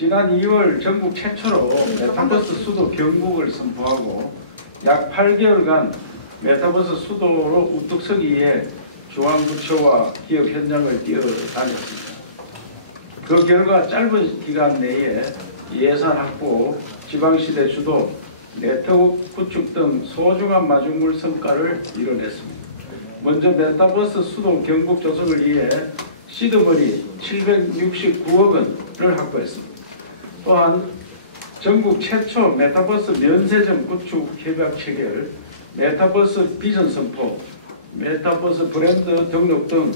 지난 2월 전국 최초로 메타버스 수도 경북을 선포하고 약 8개월간 메타버스 수도로 우뚝 서기 위해 중앙부처와 기업 현장을 뛰어다녔습니다. 그 결과 짧은 기간 내에 예산 확보, 지방시대 주도, 네트워크 구축 등 소중한 마중물 성과를 이뤄냈습니다. 먼저 메타버스 수도 경북 조성을 위해 시드머니 769억 원을 확보했습니다. 또한 전국 최초 메타버스 면세점 구축 협약 체결, 메타버스 비전 선포, 메타버스 브랜드 등록 등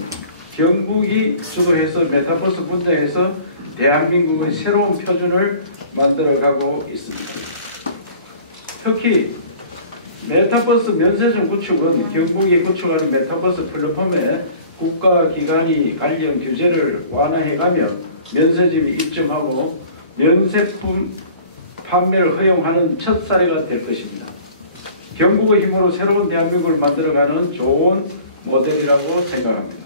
경북이 주도해서 메타버스 분야에서 대한민국의 새로운 표준을 만들어가고 있습니다. 특히 메타버스 면세점 구축은 경북이 구축하는 메타버스 플랫폼에 국가기관이 관련 규제를 완화해가며 면세점이 입점하고 면세품 판매를 허용하는 첫 사례가 될 것입니다. 경북의 힘으로 새로운 대한민국을 만들어가는 좋은 모델이라고 생각합니다.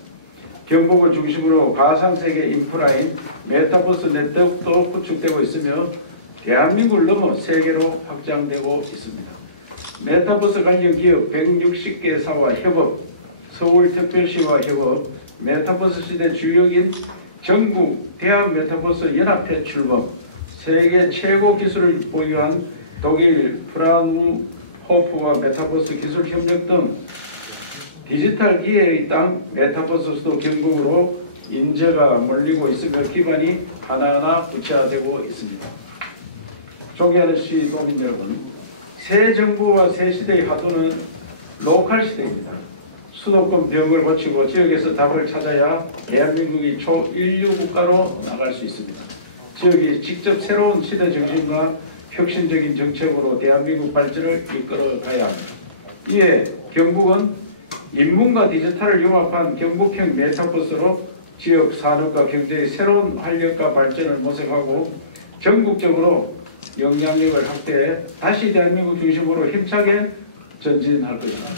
경북을 중심으로 가상세계 인프라인 메타버스 네트워크도 구축되고 있으며 대한민국을 넘어 세계로 확장되고 있습니다. 메타버스 관련 기업 160개사와 협업, 서울특별시와 협업, 메타버스 시대 주역인 전국 대학 메타버스 연합회 출범, 세계 최고 기술을 보유한 독일 프라운호프와 메타버스 기술 협력 등 디지털 기회의 땅 메타버스 수도 경북으로 인재가 몰리고 있으며 기반이 하나하나 구체화되고 있습니다. 존경하는 시도민 여러분, 새 정부와 새 시대의 화두는 로컬 시대입니다. 수도권 벽을 고치고 지역에서 답을 찾아야 대한민국이 초인류 국가로 나갈 수 있습니다. 지역이 직접 새로운 시대 정신과 혁신적인 정책으로 대한민국 발전을 이끌어가야 합니다. 이에 경북은 인문과 디지털을 융합한 경북형 메타버스로 지역 산업과 경제의 새로운 활력과 발전을 모색하고 전국적으로 영향력을 확대해 다시 대한민국 중심으로 힘차게 전진할 것입니다.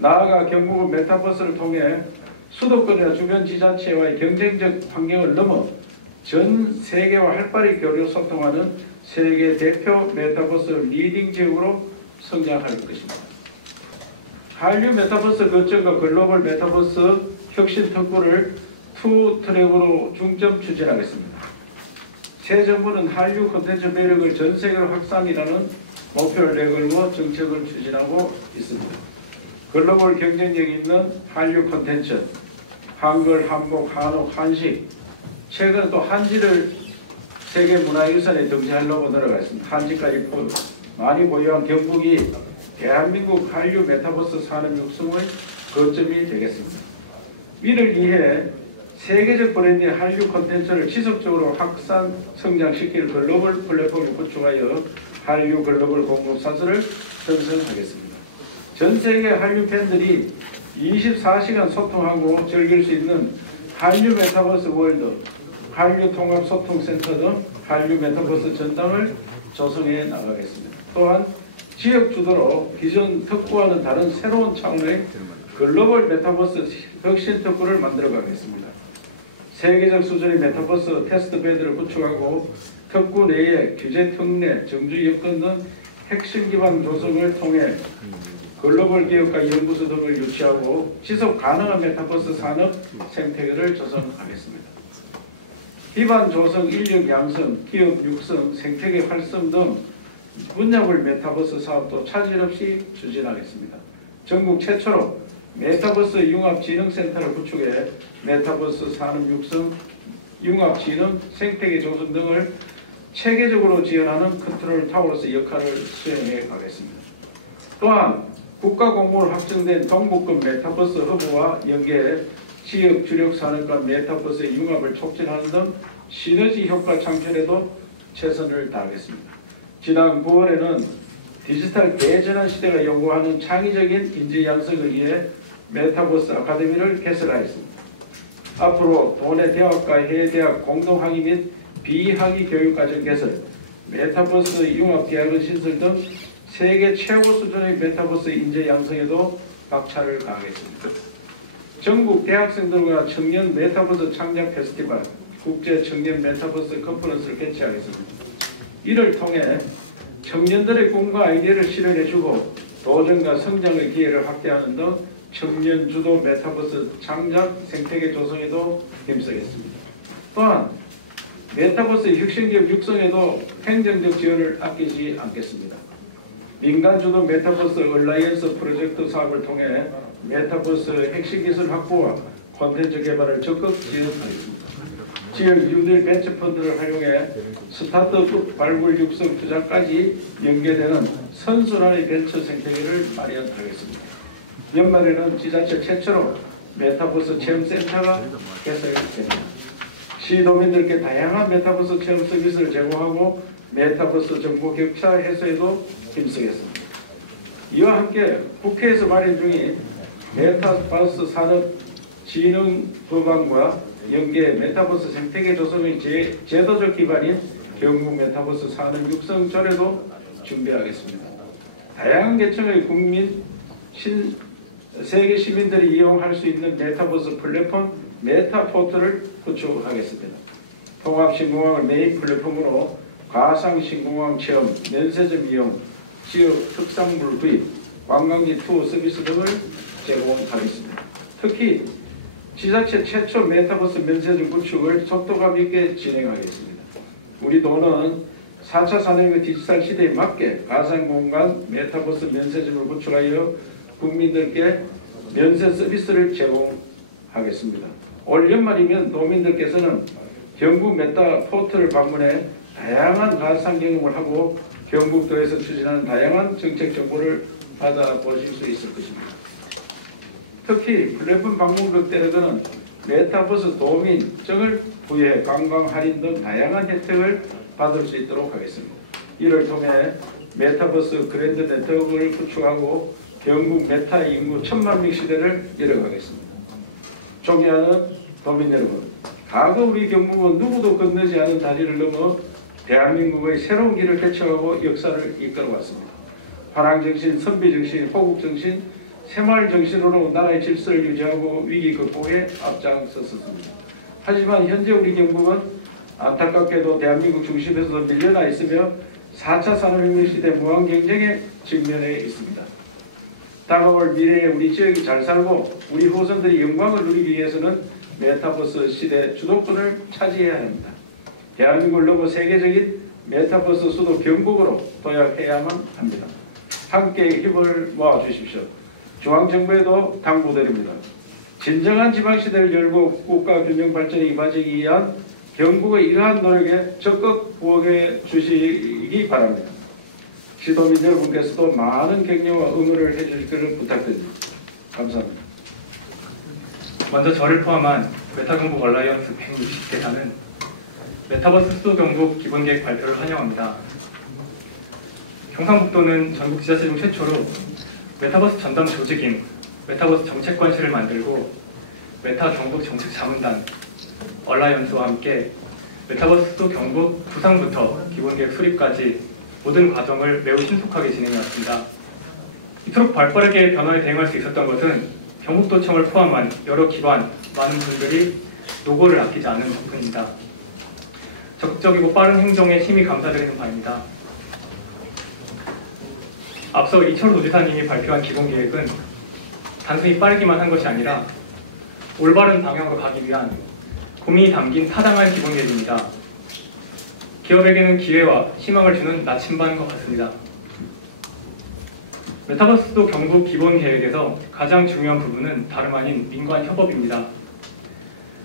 나아가 경북은 메타버스를 통해 수도권이나 주변 지자체와의 경쟁적 환경을 넘어 전 세계와 활발히 교류 소통하는 세계 대표 메타버스 리딩 지역으로 성장할 것입니다. 한류 메타버스 거점과 글로벌 메타버스 혁신 특구를 투 트랙으로 중점 추진하겠습니다. 새 정부는 한류 콘텐츠 매력을 전 세계로 확산이라는 목표를 내걸고 정책을 추진하고 있습니다. 글로벌 경쟁력 있는 한류 콘텐츠, 한글, 한복, 한옥, 한식, 최근에 또 한지를 세계문화유산에 등재하려고 노력하고 있습니다. 한지까지 많이 보유한 경북이 대한민국 한류 메타버스 산업 육성의 거점이 되겠습니다. 이를 위해 세계적 브랜드의 한류 콘텐츠를 지속적으로 확산 성장시킬 글로벌 플랫폼을 구축하여 한류 글로벌 공급 사슬을 형성하겠습니다. 전 세계 한류 팬들이 24시간 소통하고 즐길 수 있는 한류 메타버스 월드, 한류 통합 소통센터 등 한류 메타버스 전당을 조성해 나가겠습니다. 또한 지역 주도로 기존 특구와는 다른 새로운 차원의 글로벌 메타버스 혁신 특구를 만들어 가겠습니다. 세계적 수준의 메타버스 테스트베드를 구축하고 특구 내에 규제 특례, 정주 여건 등 핵심 기반 조성을 통해 글로벌 기업과 연구소 등을 유치하고 지속 가능한 메타버스 산업 생태계를 조성하겠습니다. 기반 조성, 인력 양성, 기업 육성, 생태계 활성 등 분야별 메타버스 사업도 차질 없이 추진하겠습니다. 전국 최초로 메타버스 융합진흥센터를 구축해 메타버스 산업 육성, 융합진흥, 생태계 조성 등을 체계적으로 지원하는 컨트롤 타워로서 역할을 수행해 가겠습니다. 또한 국가공무로 확정된 동북권 메타버스 허브와 연계해 지역 주력 산업과 메타버스의 융합을 촉진하는 등 시너지 효과 창출에도 최선을 다하겠습니다. 지난 9월에는 디지털 대전환 시대가 요구하는 창의적인 인재 양성을 위해 메타버스 아카데미를 개설하였습니다. 앞으로 도내 대학과 해외대학 공동학위 및 비학위 교육과정 개설, 메타버스 융합대학원 신설 등 세계 최고 수준의 메타버스 인재 양성에도 박차를 가하겠습니다. 전국 대학생들과 청년 메타버스 창작 페스티벌, 국제 청년 메타버스 컨퍼런스를 개최하겠습니다. 이를 통해 청년들의 꿈과 아이디어를 실현해주고 도전과 성장의 기회를 확대하는 등 청년 주도 메타버스 창작 생태계 조성에도 힘쓰겠습니다. 또한 메타버스 혁신기업 육성에도 행정적 지원을 아끼지 않겠습니다. 민간 주도 메타버스 얼라이언스 프로젝트 사업을 통해 메타버스 핵심 기술 확보와 콘텐츠 개발을 적극 지원하겠습니다. 지역 뉴딜 벤처 펀드를 활용해 스타트업 발굴 육성 투자까지 연계되는 선순환의 벤처 생태계를 마련하겠습니다. 연말에는 지자체 최초로 메타버스 체험센터가 개설됩니다. 시도민들께 다양한 메타버스 체험 서비스를 제공하고 메타버스 정보 격차 해소에도 힘쓰겠습니다. 이와 함께 국회에서 마련 중인 메타버스 산업 진흥 법안과 연계 메타버스 생태계 조성의 제도적 기반인 경북 메타버스 산업 육성 조례도 준비하겠습니다. 다양한 계층의 국민, 세계 시민들이 이용할 수 있는 메타버스 플랫폼 메타포트를 구축하겠습니다. 통합신공항을 메인 플랫폼으로 가상신공항 체험, 면세점 이용, 지역 특산물 구입, 관광지 투어 서비스 등을 제공하겠습니다. 특히 지자체 최초 메타버스 면세점 구축을 속도감 있게 진행하겠습니다. 우리 도는 4차 산업의 디지털 시대에 맞게 가상공간 메타버스 면세점을 구축하여 국민들께 면세 서비스를 제공하겠습니다. 올 연말이면 도민들께서는 경북 메타포트를 방문해 다양한 가상 경험을 하고 경북도에서 추진하는 다양한 정책 정보를 받아보실 수 있을 것입니다. 특히 플랫폼 방문객 때에는 메타버스 도민증을 부여해 관광 할인 등 다양한 혜택을 받을 수 있도록 하겠습니다. 이를 통해 메타버스 그랜드 네트워크를 구축하고 경북 메타 인구 1000만 명 시대를 열어가겠습니다. 존경하는 도민 여러분, 과거 우리 경북은 누구도 건너지 않은 다리를 넘어 대한민국의 새로운 길을 개척하고 역사를 이끌어왔습니다. 화랑정신, 선비정신, 호국정신, 새마을정신으로 나라의 질서를 유지하고 위기 극복에 앞장섰습니다. 하지만 현재 우리 경북은 안타깝게도 대한민국 중심에서 밀려나 있으며 4차 산업혁명 시대 무한 경쟁에 직면해 있습니다. 다가올 미래에 우리 지역이 잘 살고 우리 후손들이 영광을 누리기 위해서는 메타버스 시대 주도권을 차지해야 합니다. 대한민국을 넘어 세계적인 메타버스 수도 경북으로 도약해야만 합니다. 함께 힘을 모아주십시오. 중앙정부에도 당부드립니다. 진정한 지방시대를 열고 국가균형 발전에 임하기 위한 경북의 이러한 노력에 적극 부응해 주시기 바랍니다. 시도민 여러분께서도 많은 격려와 응원을 해주실 것을 부탁드립니다. 감사합니다. 먼저 저를 포함한 메타경북 얼라이언스 160개사는 메타버스 수도 경북 기본계획 발표를 환영합니다. 경상북도는 전국 지자체 중 최초로 메타버스 전담 조직인 메타버스 정책관실을 만들고 메타 경북 정책자문단 얼라이언스와 함께 메타버스 수도 경북 구상부터 기본계획 수립까지 모든 과정을 매우 신속하게 진행해왔습니다. 이토록 발빠르게 변화에 대응할 수 있었던 것은 경북도청을 포함한 여러 기관, 많은 분들이 노고를 아끼지 않은 덕분입니다. 적극적이고 빠른 행정에 심히 감사드리는 바입니다. 앞서 이철우 도지사님이 발표한 기본계획은 단순히 빠르기만 한 것이 아니라 올바른 방향으로 가기 위한 고민이 담긴 타당한 기본계획입니다. 기업에게는 기회와 희망을 주는 나침반인 것 같습니다. 메타버스도 경북 기본계획에서 가장 중요한 부분은 다름 아닌 민관 협업입니다.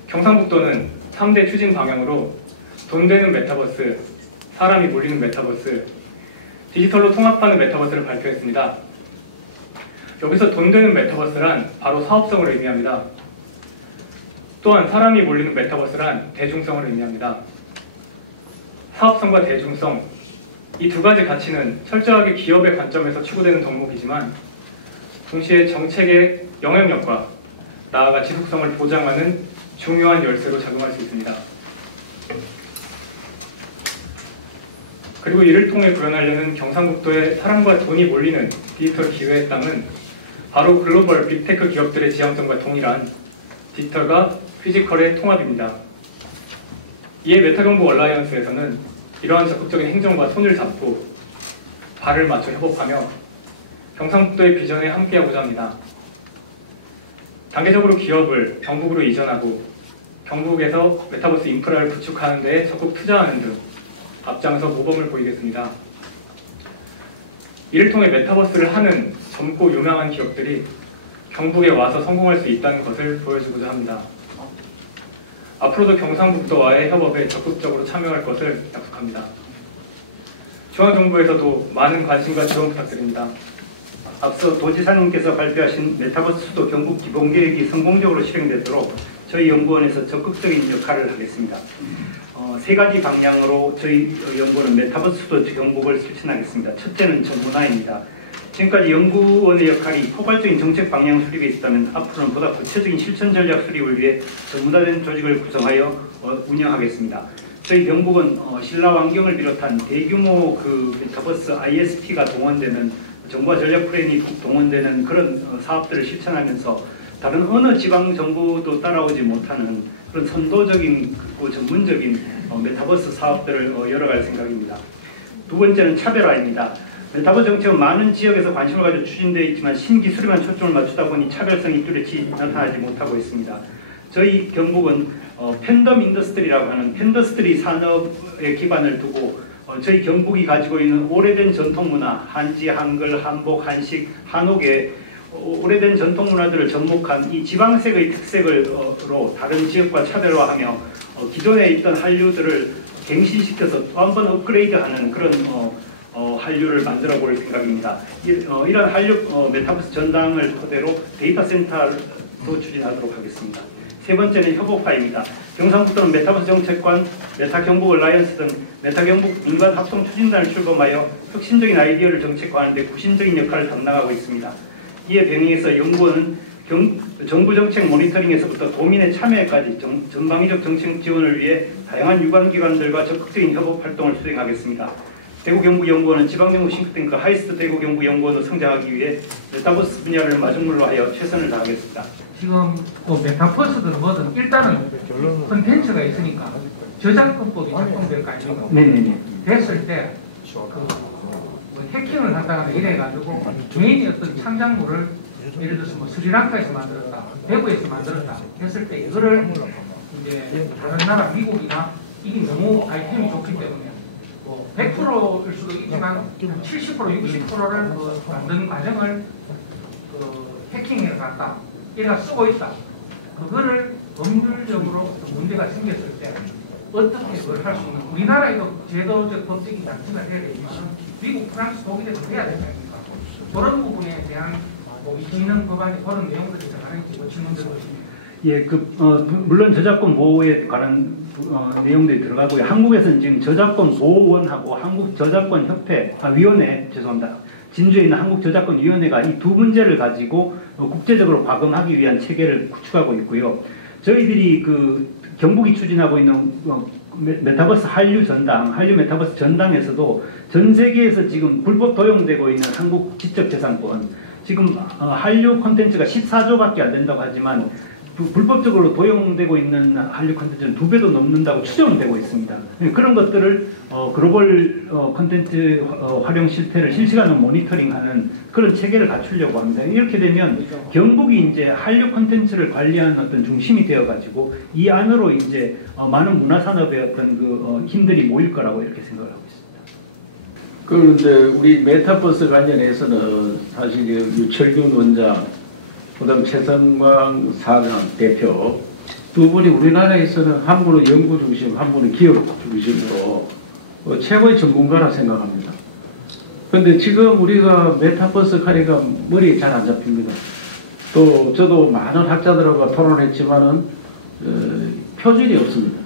경상북도는 3대 추진 방향으로 돈 되는 메타버스, 사람이 몰리는 메타버스, 디지털로 통합하는 메타버스를 발표했습니다. 여기서 돈 되는 메타버스란 바로 사업성을 의미합니다. 또한 사람이 몰리는 메타버스란 대중성을 의미합니다. 사업성과 대중성, 이 두 가지 가치는 철저하게 기업의 관점에서 추구되는 덕목이지만 동시에 정책의 영향력과 나아가 지속성을 보장하는 중요한 열쇠로 작용할 수 있습니다. 그리고 이를 통해 구현하려는 경상북도의 사람과 돈이 몰리는 디지털 기회의 땅은 바로 글로벌 빅테크 기업들의 지향점과 동일한 디지털과 피지컬의 통합입니다. 이에 메타경북 얼라이언스에서는 이러한 적극적인 행정과 손을 잡고 발을 맞춰 협업하며 경상북도의 비전에 함께하고자 합니다. 단계적으로 기업을 경북으로 이전하고 경북에서 메타버스 인프라를 구축하는 데 적극 투자하는 등 앞장서 모범을 보이겠습니다. 이를 통해 메타버스를 하는 젊고 유명한 기업들이 경북에 와서 성공할 수 있다는 것을 보여주고자 합니다. 앞으로도 경상북도와의 협업에 적극적으로 참여할 것을 약속합니다. 중앙정부에서도 많은 관심과 지원 부탁드립니다. 앞서 도지사님께서 발표하신 메타버스 수도 경북 기본계획이 성공적으로 실행되도록 저희 연구원에서 적극적인 역할을 하겠습니다. 세 가지 방향으로 저희 연구원은 메타버스 수도 경북을 실천하겠습니다. 첫째는 전문화입니다. 지금까지 연구원의 역할이 포괄적인 정책 방향 수립에 있었다면 앞으로는 보다 구체적인 실천 전략 수립을 위해 전문화된 조직을 구성하여 운영하겠습니다. 저희 경북은 신라 환경을 비롯한 대규모 메타버스 ISP가 동원되는 정부와 전략 플랜이 동원되는 그런 사업들을 실천하면서 다른 어느 지방 정부도 따라오지 못하는 그런 선도적인 그리고 전문적인 메타버스 사업들을 열어갈 생각입니다. 두 번째는 차별화입니다. 메타버스 정책은 많은 지역에서 관심을 가지고 추진되어 있지만 신기술에만 초점을 맞추다 보니 차별성이 뚜렷이 나타나지 못하고 있습니다. 저희 경북은 팬덤 인더스트리라고 하는 팬더스트리 산업에 기반을 두고 저희 경북이 가지고 있는 오래된 전통문화, 한지, 한글, 한복, 한식, 한옥의 오래된 전통문화들을 접목한 이 지방색의 특색으로 다른 지역과 차별화하며 기존에 있던 한류들을 갱신시켜서 또 한 번 업그레이드하는 그런 한류를 만들어 볼 생각입니다. 이런 한류 메타버스 전당을 토대로 데이터 센터도 추진하도록 하겠습니다. 세 번째는 협업화입니다. 경상북도는 메타버스 정책관, 메타경북 얼라이언스 등 메타경북 민관 합동 추진단을 출범하여 혁신적인 아이디어를 정책화하는 데 구심적인 역할을 담당하고 있습니다. 이에 병행해서 연구원은 정부 정책 모니터링에서부터 도민의 참여까지 전방위적 정책 지원을 위해 다양한 유관기관들과 적극적인 협업 활동을 수행하겠습니다. 대구경북연구원은 지방정부 싱크탱크 하이스트 대구경북연구원으로 성장하기 위해 메타버스 분야를 마중물로 하여 최선을 다하겠습니다. 지금 또 메타버스든 뭐든 일단은 콘텐츠가 있으니까 저작권법이 작동될 거 아닙니까? 네네네. 됐을 때 해킹을 한다거나 이래가지고 개인이 어떤 창작물을 예를 들어서 뭐 스리랑카에서 만들었다, 대구에서 만들었다 했을 때 이거를 이제 다른 나라 미국이나 이게 너무 아이템이 좋기 때문에 100%일 수도 있지만 70%, 60%를 만드는 과정을 해킹해 갔다, 얘가 쓰고 있다. 그거를 법률적으로 문제가 생겼을 때 어떻게 그걸 할 수 있는, 우리나라에도 제도적 법적인 장치가 돼야 되지만 미국, 프랑스, 독일에도 돼야 되지 않습니까? 그런 부분에 대한 있는 법안이 그런 내용들이 들어가는지 질문 드리겠습니다. 예, 물론 저작권 보호에 관한 내용들이 들어가고요. 한국에서는 지금 저작권 보호원하고 위원회, 죄송합니다. 진주에 있는 한국저작권위원회가 이 두 문제를 가지고 국제적으로 과금하기 위한 체계를 구축하고 있고요. 저희들이 경북이 추진하고 있는 메타버스 한류 메타버스 전당에서도 전 세계에서 지금 불법 도용되고 있는 한국 지적재산권, 지금 한류 콘텐츠가 14조밖에 안 된다고 하지만 불법적으로 도용되고 있는 한류 콘텐츠는 2배도 넘는다고 추정되고 있습니다. 그런 것들을 글로벌 콘텐츠 활용 실태를 실시간으로 모니터링하는 그런 체계를 갖추려고 합니다. 이렇게 되면 경북이 이제 한류 콘텐츠를 관리하는 어떤 중심이 되어가지고 이 안으로 이제 많은 문화산업의 어떤 힘들이 모일 거라고 이렇게 생각을 하고 있습니다. 그런데 우리 메타버스 관련해서는 사실 유철균 원장, 그다음 최성광 사장 대표 두 분이 우리나라에서는 한 분은 연구 중심, 한 분은 기업 중심으로 최고의 전문가라 생각합니다. 그런데 지금 우리가 메타버스 하니까 머리에 잘 안 잡힙니다. 또 저도 많은 학자들하고 토론했지만은 표준이 없습니다.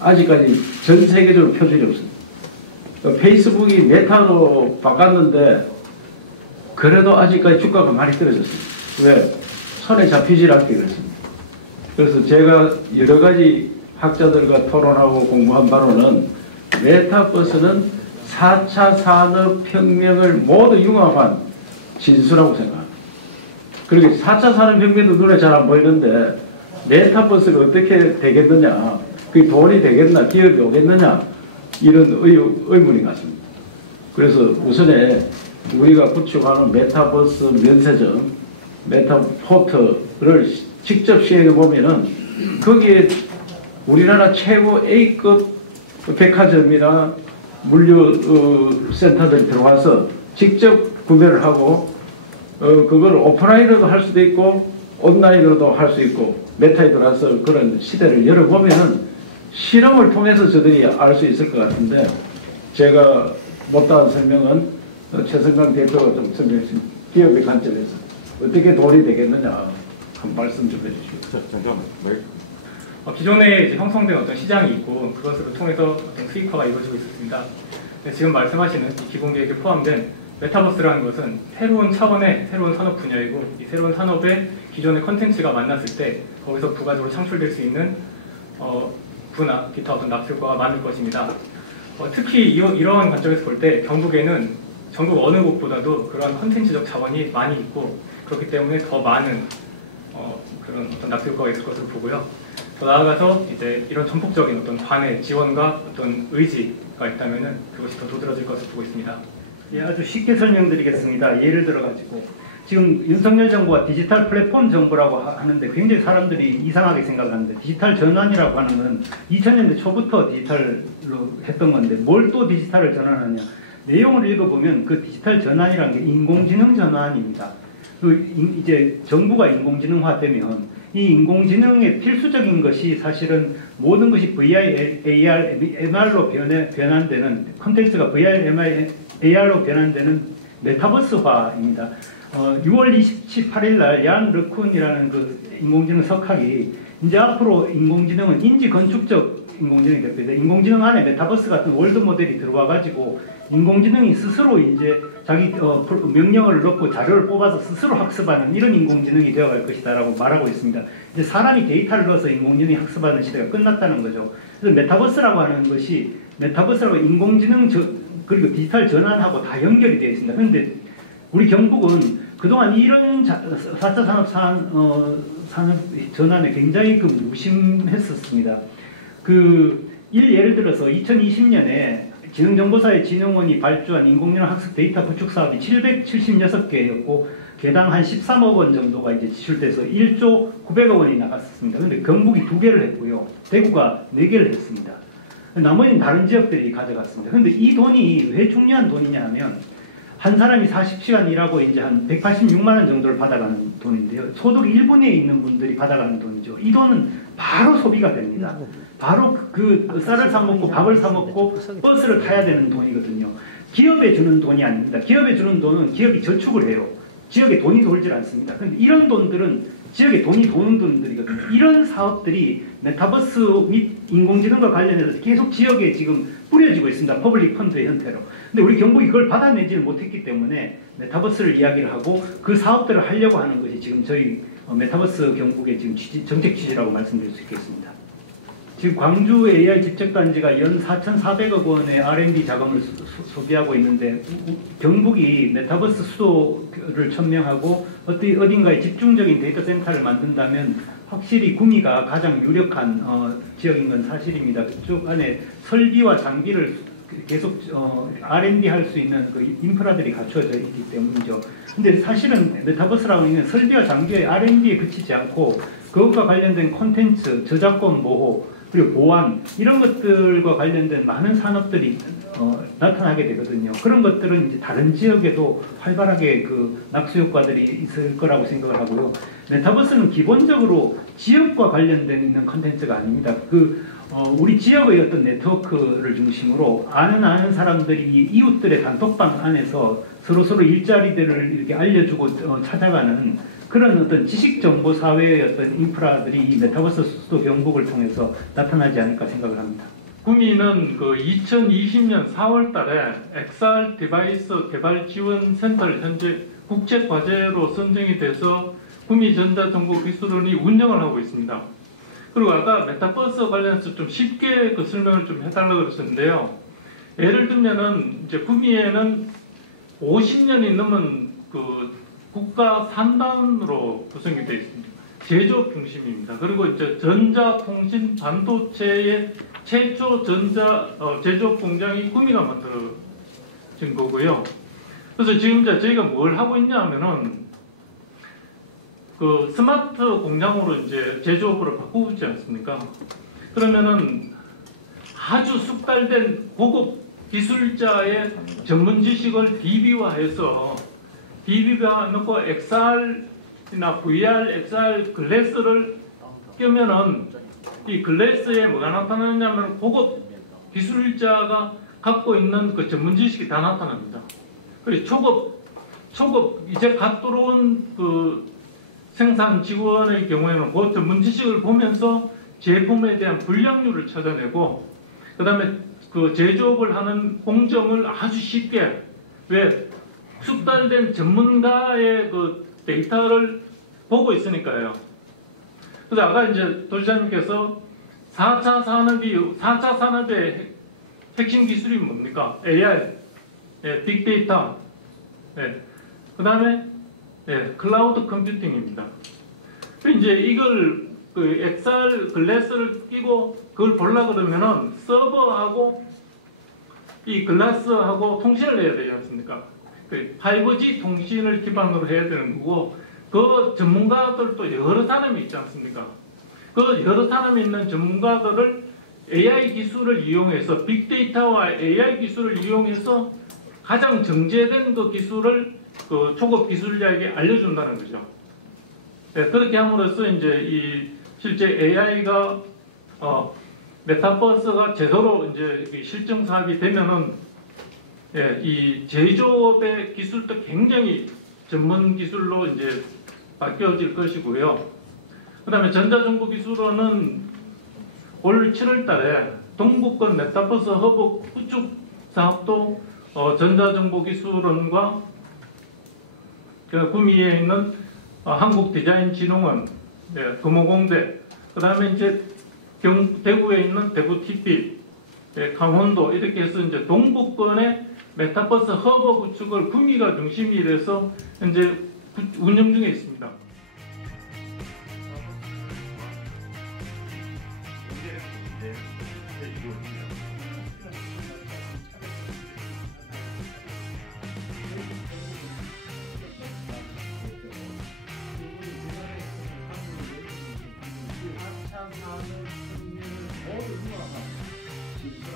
아직까지 전 세계적으로 표준이 없습니다. 페이스북이 메타로 바꿨는데 그래도 아직까지 주가가 많이 떨어졌습니다. 왜? 손에 잡히질 않게 그렇습니다. 그래서 제가 여러 가지 학자들과 토론하고 공부한 바로는 메타버스는 4차 산업혁명을 모두 융합한 진수라고 생각합니다. 그리고 4차 산업혁명도 눈에 잘 안 보이는데 메타버스가 어떻게 되겠느냐. 그 돈이 되겠나, 기업이 오겠느냐, 이런 의문이 같습니다. 그래서 우선에 우리가 구축하는 메타버스 면세점, 메타포트를 직접 시행해 보면은 거기에 우리나라 최고 A급 백화점이나 물류 센터들이 들어와서 직접 구매를 하고 그걸 오프라인으로도 할 수도 있고 온라인으로도 할 수 있고 메타에 들어와서 그런 시대를 열어보면은 실험을 통해서 저들이 알 수 있을 것 같은데 제가 못다한 설명은 최성강 대표가 좀 설명했습니다. 기업의 관점에서 어떻게 돈이 되겠느냐 한 말씀 좀 해주시죠. 잠깐만. 기존에 이제 형성된 어떤 시장이 있고 그것으로 통해서 어떤 수익화가 이루어지고 있었습니다. 지금 말씀하시는 이 기본계획에 포함된 메타버스라는 것은 새로운 차원의 새로운 산업 분야이고 이 새로운 산업에 기존의 컨텐츠가 만났을 때 거기서 부가적으로 창출될 수 있는 부나 기타 어떤 납수효과가 많을 것입니다. 특히 이러한 관점에서 볼 때 경북에는 전국 어느 곳보다도 그러한 컨텐츠적 자원이 많이 있고 그렇기 때문에 더 많은 그런 어떤 납수효과가 있을 것으로 보고요. 더 나아가서 이제 이런 전폭적인 어떤 관의 지원과 어떤 의지가 있다면은 그것이 더 도드라질 것으로 보고 있습니다. 예, 아주 쉽게 설명드리겠습니다. 예를 들어가지고 지금 윤석열 정부가 디지털 플랫폼 정부라고 하는데 굉장히 사람들이 이상하게 생각하는데 디지털 전환이라고 하는 건 2000년대 초부터 디지털로 했던 건데 뭘 또 디지털을 전환하냐. 내용을 읽어보면 그 디지털 전환이라는 게 인공지능 전환입니다. 이제 정부가 인공지능화되면 이 인공지능의 필수적인 것이 사실은 모든 것이 VR, AR, MR로 변환되는 콘텐츠가 VR, MR, AR로 변환되는 메타버스화입니다. 6월 28일 날 얀 르쿤이라는 그 인공지능 석학이 이제 앞으로 인공지능은 인지 건축적 인공지능이 될 겁니다. 인공지능 안에 메타버스 같은 월드 모델이 들어와 가지고 인공지능이 스스로 이제 자기 명령어를 넣고 자료를 뽑아서 스스로 학습하는 이런 인공지능이 되어갈 것이다라고 말하고 있습니다. 이제 사람이 데이터를 넣어서 인공지능이 학습하는 시대가 끝났다는 거죠. 그래서 메타버스라고 하는 것이 메타버스라고 인공지능 그리고 디지털 전환하고 다 연결이 되어 있습니다. 그런데 우리 경북은 그동안 이런 4차 산업 전환에 굉장히 무심했었습니다. 예를 들어서 2020년에 지능정보사회 진흥원이 발주한 인공지능 학습 데이터 구축 사업이 776개였고 개당 한 13억 원 정도가 이제 지출돼서 1조 900억 원이 나갔었습니다. 그런데 경북이 2개를 했고요. 대구가 4개를 했습니다. 나머지는 다른 지역들이 가져갔습니다. 그런데 이 돈이 왜 중요한 돈이냐 하면 한 사람이 40시간 일하고 이제 한 186만 원 정도를 받아가는 돈인데요. 소득 1분위에 있는 분들이 받아가는 돈이죠. 이 돈은 바로 소비가 됩니다. 바로 쌀을 사 먹고 밥을 사 먹고 버스를 타야 되는 돈이거든요. 기업에 주는 돈이 아닙니다. 기업에 주는 돈은 기업이 저축을 해요. 지역에 돈이 돌질 않습니다. 그런데 이런 돈들은 지역에 돈이 도는 돈들이거든요. 이런 사업들이 메타버스 및 인공지능과 관련해서 계속 지역에 지금 뿌려지고 있습니다. 퍼블릭 펀드의 형태로. 근데 우리 경북이 그걸 받아내지를 못했기 때문에 메타버스를 이야기를 하고 그 사업들을 하려고 하는 것이 지금 저희 메타버스 경북의 지금 정책 취지라고 말씀드릴 수 있겠습니다. 지금 광주 AI 집적단지가 연 4,400억 원의 R&D 자금을 소비하고 있는데 경북이 메타버스 수도를 천명하고 어딘가에 집중적인 데이터 센터를 만든다면 확실히 구미가 가장 유력한 지역인 건 사실입니다. 그쪽 안에 설비와 장비를 계속 R&D 할 수 있는 그 인프라들이 갖춰져 있기 때문이죠. 근데 사실은 메타버스라고 하는 설비와 장비의 R&D에 그치지 않고 그것과 관련된 콘텐츠, 저작권 보호, 그리고 보안 이런 것들과 관련된 많은 산업들이 나타나게 되거든요. 그런 것들은 이제 다른 지역에도 활발하게 낙수 효과들이 있을 거라고 생각을 하고요. 메타버스는 기본적으로 지역과 관련된 있는 컨텐츠가 아닙니다. 우리 지역의 어떤 네트워크를 중심으로 아는 사람들이 이웃들의 단톡방 안에서 서로 일자리들을 이렇게 알려주고 찾아가는 그런 어떤 지식정보 사회의 어떤 인프라들이 이 메타버스 수도 경북을 통해서 나타나지 않을까 생각을 합니다. 구미는 2020년 4월 달에 XR 디바이스 개발 지원 센터를 현재 국제 과제로 선정이 돼서 구미전자정보기술원이 운영을 하고 있습니다. 그리고 아까 메타버스 관련해서 좀 쉽게 설명을 좀 해달라고 그랬었는데요. 예를 들면은 이제 구미에는 50년이 넘은 국가 산단으로 구성이 되어 있습니다. 제조업 중심입니다. 그리고 이제 전자통신 반도체의 최초 제조업 공장이 구미가 만들어진 거고요. 그래서 지금 이제 저희가 뭘 하고 있냐 하면은 그 스마트 공장으로 이제 제조업으로 바꾸고 있지 않습니까? 그러면은 아주 숙달된 고급 기술자의 전문 지식을 DB화해서 DB화 넣고 XR이나 VR, XR 글래스를 끼면은 이 글래스에 뭐가 나타나냐면 고급 기술자가 갖고 있는 그 전문 지식이 다 나타납니다. 그리고 초급 이제 갓 들어온 그 생산 직원의 경우에는 그 전문 지식을 보면서 제품에 대한 불량률을 찾아내고 그 다음에 그 제조업을 하는 공정을 아주 쉽게 왜 숙달된 전문가의 그 데이터를 보고 있으니까요. 그래서 아까 이제 도지사님께서 4차 산업의 핵심 기술이 뭡니까? AI, 빅데이터, 그 다음에 클라우드 컴퓨팅입니다. 이제 이걸 그 XR 글래스를 끼고 그걸 보려고 그러면은 서버하고 이 글라스하고 통신을 해야 되지 않습니까? 그 5G 통신을 기반으로 해야 되는 거고 그 전문가들도 여러 사람이 있지 않습니까? 그 여러 사람이 있는 전문가들을 AI 기술을 이용해서 빅데이터와 AI 기술을 이용해서 가장 정제된 그 기술을 그 초급 기술자에게 알려준다는 거죠. 그렇게 함으로써 이제 실제 AI가 메타버스가 제대로 이제 실증 사업이 되면은 이 제조업의 기술도 굉장히 전문 기술로 이제 바뀌어질 것이고요. 그다음에 전자정보기술원은 올 7월달에 동북권 메타버스 허브 구축 사업도 전자정보기술원과 그 구미에 있는 한국디자인진흥원, 금호공대, 그 다음에 이제 대구에 있는 대구TP, 강원도 이렇게 해서 이제 동북권의 메타버스 허브 구축을 구미가 중심이 돼서 현재 운영 중에 있습니다. 모두 누가 진짜